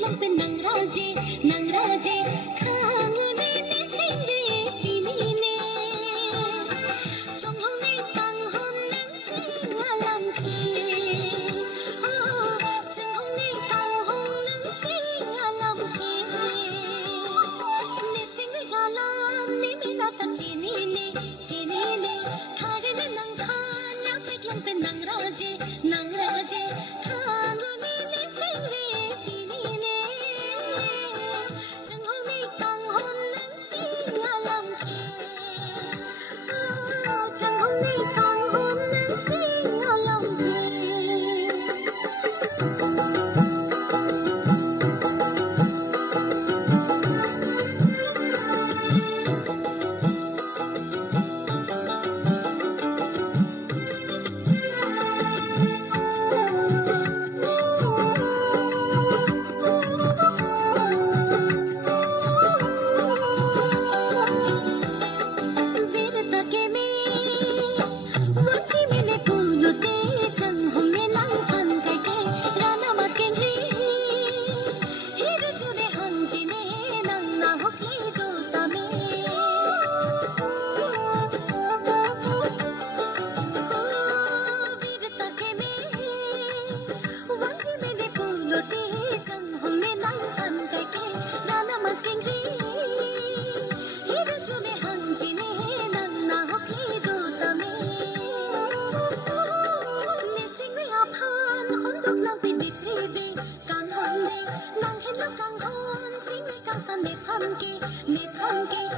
lang nang raje khang ne ne sing re pinine trong hong ne tang hom nang sing alam thi trong hong ne tang hom nang sing alam thi ne sing re galam ne me na ta chini ne thare ne nang khan na sik lang nang raje khang ne ne sing re pinine trong hong ne tang hom nang sing alam thi trong hong ne tang hom nang sing alam thi Hãy subscribe cho kênh Ghiền Mì Gõ để không bỏ lỡ